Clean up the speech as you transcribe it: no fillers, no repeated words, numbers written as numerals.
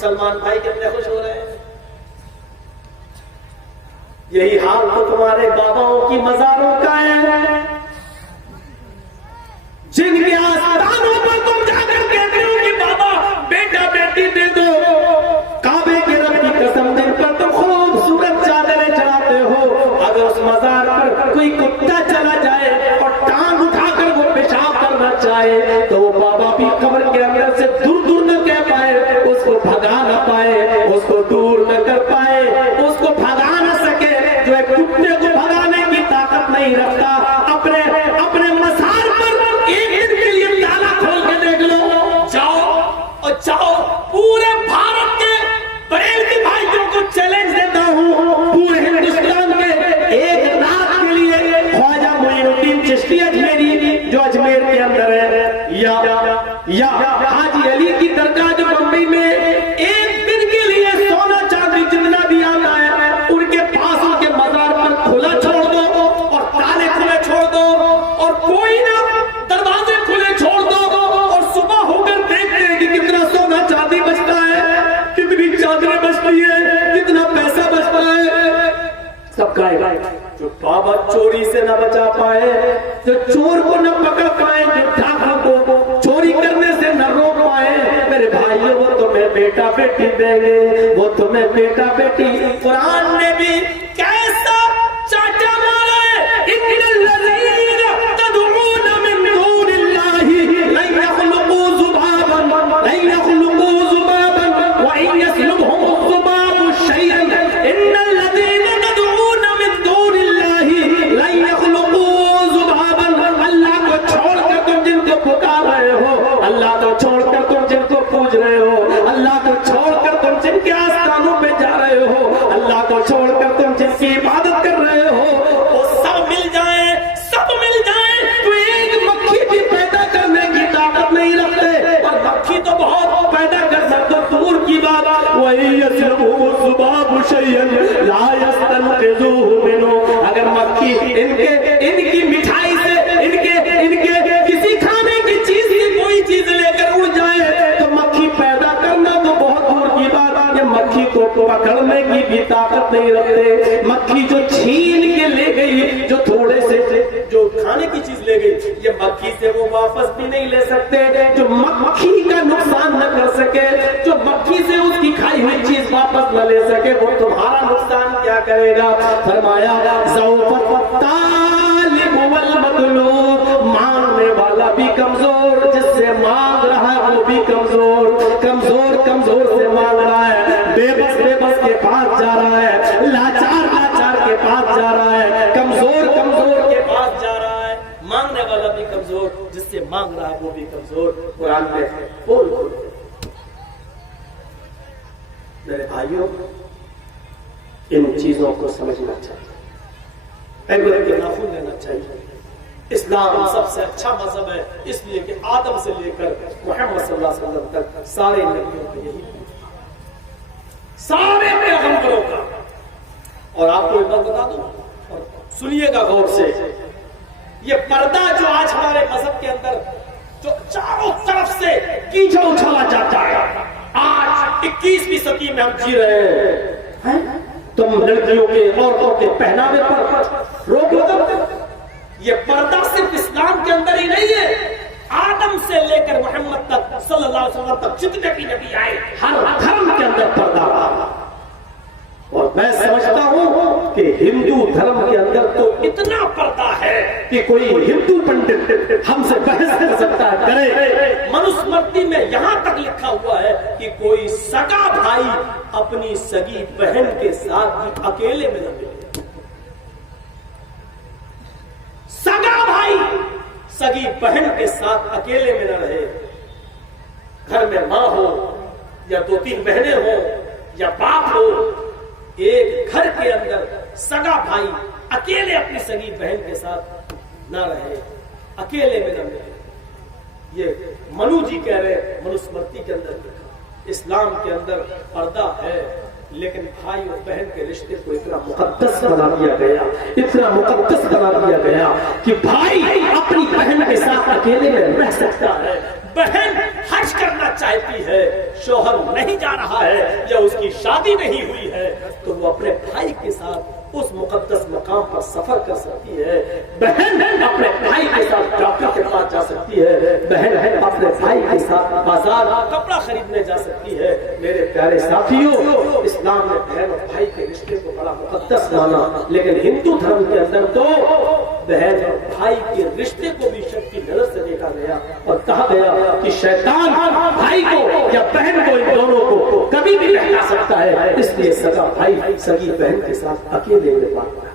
मुसलमान भाई कितने खुश हो रहे हैं। यही हाल तो तुम्हारे बाबाओं की मज़ारों का है, जिनके आस्थानों पर तुम जाकर कहते हो कि बाबा बेटा बेटी दे दो, काबे के रब की कसम जिन पर तुम खूबसूरत चादरें चढ़ाते हो, अगर उस मजार पर कोई कुत्ता चला जाए और टांग उठाकर वो पेशाब करना चाहे तो वो बाबा भी कब्र के अंदर से दूर दूर न कह पाए, उसको भगा न पाए, उसको दूर न कर पाए, उसको भगा न सके। जो एक कुत्ते को भगाने की ताकत नहीं रखता, अपने अपने मजार पर एक दिन के लिए ताला खोल के देख लो, जाओ और जाओ। पूरे भारत के बरेलवी भाइयों को चैलेंज देता हूं, पूरे हिंदुस्तान के एक रात के लिए ख्वाजा मोइनुद्दीन चिश्ती अजमेरी जो अजमेर के अंदर है, या हाजी अली की दरगाह जो बम्बई में, एक दिन के लिए सोना चांदी जितना भी आता है उनके पास उनके मजार पर खुला छोड़ दो और ताले खुले छोड़ दो और कोई ना दरवाजे खुले छोड़ दो और सुबह होकर देखते हैं कि कितना सोना चांदी बचता है, कितनी चादरें बचती है, कितना पैसा बचता है। सबका जो बाबा चोरी से न बचा पाए, जो चोर को न पकड़ पाए, जो डाकू को चोरी करने से न रोक पाए, मेरे भाइयों वो तुम्हें बेटा बेटी देंगे, वो तुम्हें बेटा बेटी। कुरान ने भी कैसा चाचा मारा है, इन्नल लज़ीना तदऊना मिन दूनिल्लाहि लन यख़लुक़ू ज़ुबाबन व इन यस्लुबहुम ज़ुबाबु शैअन इन्नल लज़ीना तदऊना मिन दूनिल्लाहि लन यख़लुक़ू ज़ुबाबन। अल्लाह को छोड़कर तुम जिनको पुकार रहे हो, अल्लाह को छोड़कर तुम जिनको पूज रहे हो, अल्लाह को छोड़कर तुम जिनके आस्थानों पे जा रहे हो, अल्लाह को छोड़कर तुम जिनकी इबादत कर रहे हो, वो सब मिल जाए, सब मिल जाए तो एक मक्खी भी पैदा करने की ताकत नहीं रखते, और मक्खी तो बहुत पैदा कर सकते दूर की बात। वही यस्लुबहु ज़ुबाबु शैअन ला यस्तनक़िज़ूहु मिन्हु। अगर मक्खी इनकी मिठाई से इनके किसी खाने की चीज की कोई चीज लेकर उड़ जाए तो मक्खी पैदा करना तो बहुत दूर की बात, ये मक्खी को पकड़ने की भी ताकत नहीं रखते। मक्खी जो छीन के ले गई, जो थोड़े से जो खाने की चीज ले गई, ये मक्खी से वो वापस भी नहीं ले सकते। जो मक्खी का नुकसान न कर सके, जो मक्खी से उसकी खाई हुई चीज वापस न ले सके, वो तुम्हारा नुकसान क्या करेगा। फरमाया मांगने वाला भी कमजोर, जिससे मांग रहा है वो भी कमजोर, कमजोर से मांग रहा है, बेबस के पास जा रहा है, लाचार के पास जा रहा है, कमजोर के पास जा रहा है। मांगने वाला भी कमजोर, जिससे मांग रहा है वो भी कमजोर। कुरान में बोल मेरे भाइयों, इन चीजों को समझना चाहिए, पैगंबर के नाखून लेना चाहिए। इस्लाम सबसे अच्छा मजहब है, इसलिए कि आदम से लेकर मुहम्मद सल्लल्लाहु अलैहि वसल्लम तक सारे नबियों का यही, सारे पैगंबरों का। और आपको एक बात बता दूं, और सुनिएगा गौर से, ये पर्दा जो आज हमारे मजहब के अंदर जो चारों तरफ से कीचड़ उछाला जाता है, आज 21वीं सदी में हम जी रहे हैं। तुम लड़कियों के औरतों के पहनावे पर रोक लगाते, ये पर्दा सिर्फ इस्लाम के अंदर ही नहीं है, आदम से लेकर मोहम्मद तक सल्लल्लाहु अलैहि वसल्लम तक जितने भी नबी आए, हर धर्म के अंदर पर्दा रहा। और मैं समझता हूं कि हिंदू धर्म के अंदर तो इतना पर्दा है कि कोई हिंदू पंडित हमसे बहस कर सकता है, करे। मनुस्मृति में यहां तक लिखा हुआ है कि कोई सगा भाई अपनी सगी बहन के साथ भी अकेले में न मिले। सगा भाई सगी बहन के साथ अकेले में न रहे। घर में मां हो या 2-3 बहनें हो या बाप हो, एक घर के अंदर सगा भाई अकेले अपनी सगी बहन के साथ ना रहे, अकेले में न रहे। ये मनु जी कह रहे, मनुस्मृति के अंदर लिखा। इस्लाम के अंदर पर्दा है, लेकिन भाई और बहन के रिश्ते को इतना मुकद्दस बना दिया गया, इतना मुकद्दस बना दिया गया कि भाई अपनी बहन के साथ अकेले में रह सकता है। बहन हज करना चाहती है, शोहर नहीं जा रहा है या उसकी शादी नहीं हुई है, तो वो अपने भाई के साथ उस मुकद्दस मकाम पर सफर कर सकती है। बहन अपने भाई के साथ डॉक्टर के पास जा सकती है, बहन अपने भाई के साथ बाजार कपड़ा खरीदने जा सकती है। मेरे प्यारे साथियों, इस्लाम ने बहन और भाई के रिश्ते को बड़ा मुकद्दस माना, लेकिन हिंदू धर्म के अंदर तो बहन और भाई के रिश्ते को भी शक की नजर से देखा गया और कहा गया कि शैतान भाई को या बहन को, इन दोनों को कभी भी नहीं ला सकता है। इसलिए सगा भाई सगी बहन के साथ अकेले में बात